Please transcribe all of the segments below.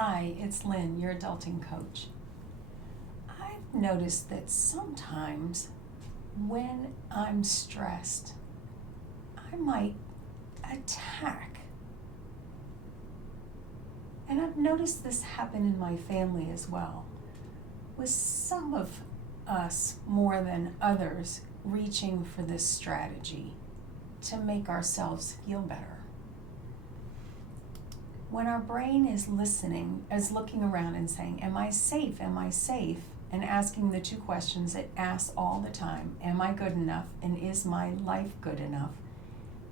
Hi, it's Lynn, your adulting coach. I've noticed that sometimes when I'm stressed, I might attack. And I've noticed this happen in my family as well, with some of us more than others reaching for this strategy to make ourselves feel better. When our brain is listening, is looking around and saying, am I safe, and asking the two questions it asks all the time, am I good enough, and is my life good enough?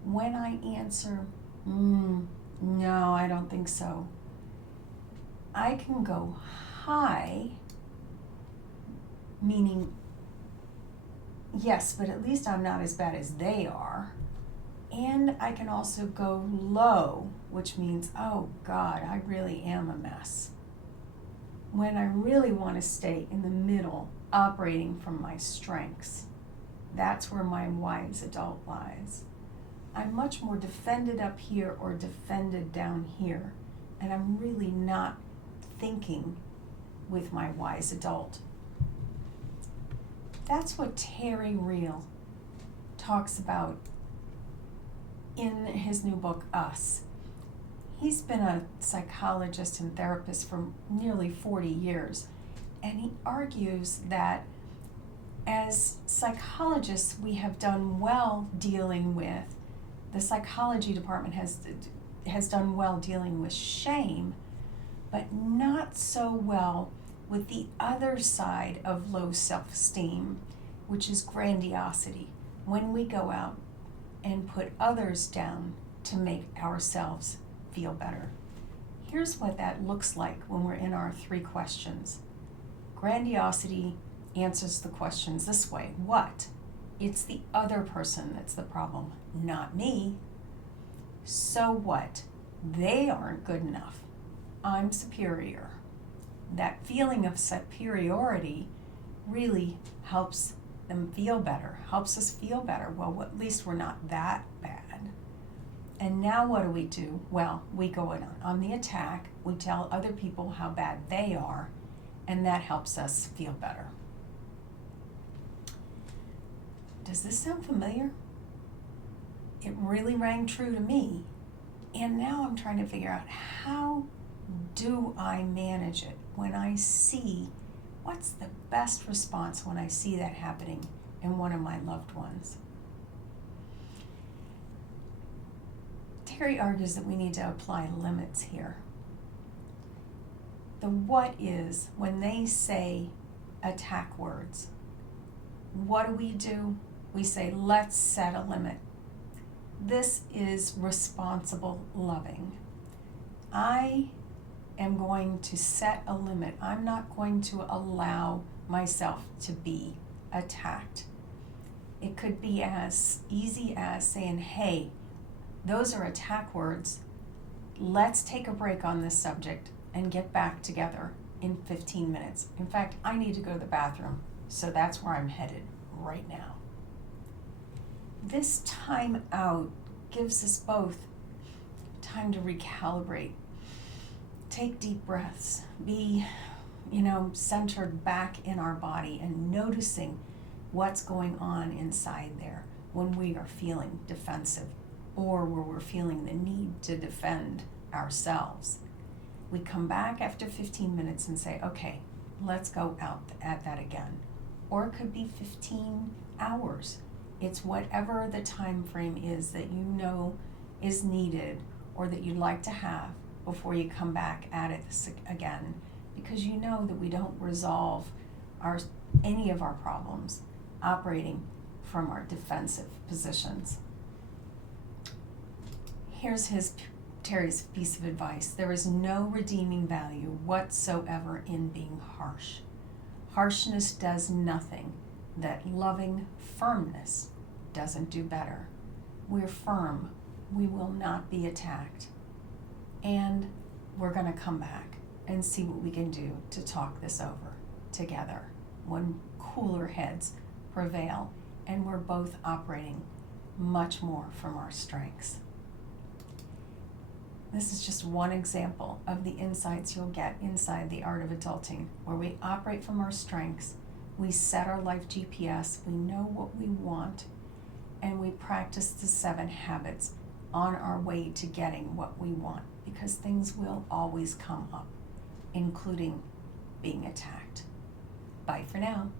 When I answer, no, I don't think so, I can go high, meaning, yes, but at least I'm not as bad as they are. And I can also go low, which means, oh God, I really am a mess. When I really want to stay in the middle, operating from my strengths, that's where my wise adult lies. I'm much more defended up here or defended down here, and I'm really not thinking with my wise adult. That's what Terry Real talks about in his new book, Us. He's been a psychologist and therapist for nearly 40 years, and he argues that as psychologists, we have done well dealing with, the psychology department has done well dealing with shame, but not so well with the other side of low self-esteem, which is grandiosity. When we go out and put others down to make ourselves feel better. Here's what that looks like when we're in our 3 questions. Grandiosity answers the questions this way. What? It's the other person that's the problem, not me. So what? They aren't good enough. I'm superior. That feeling of superiority really helps them feel better, helps us feel better. Well, at least we're not that bad. And now what do? Well, we go on the attack. We tell other people how bad they are, and that helps us feel better. Does this sound familiar? It really rang true to me. And now I'm trying to figure out, how do I manage it when I see, what's the best response when I see that happening in one of my loved ones? Terry argues that we need to apply limits here. The what is, when they say attack words, what do? We say, let's set a limit. This is responsible loving. I am going to set a limit. I'm not going to allow myself to be attacked. It could be as easy as saying, hey, those are attack words. Let's take a break on this subject and get back together in 15 minutes. In fact, I need to go to the bathroom, so that's where I'm headed right now. This time out gives us both time to recalibrate. Take deep breaths. Be, centered back in our body and noticing what's going on inside there when we are feeling defensive or where we're feeling the need to defend ourselves. We come back after 15 minutes and say, okay, let's go out at that again. Or it could be 15 hours. It's whatever the time frame is that you know is needed or that you'd like to have before you come back at it again, because you know that we don't resolve any of our problems operating from our defensive positions. Here's Terry's piece of advice. There is no redeeming value whatsoever in being harsh. Harshness does nothing that loving firmness doesn't do better. We're firm. We will not be attacked. And we're going to come back and see what we can do to talk this over together when cooler heads prevail and we're both operating much more from our strengths. This is just one example of the insights you'll get inside the Art of Adulting, where we operate from our strengths, we set our life GPS, we know what we want, and we practice the 7 habits on our way to getting what we want, because things will always come up, including being attacked. Bye for now.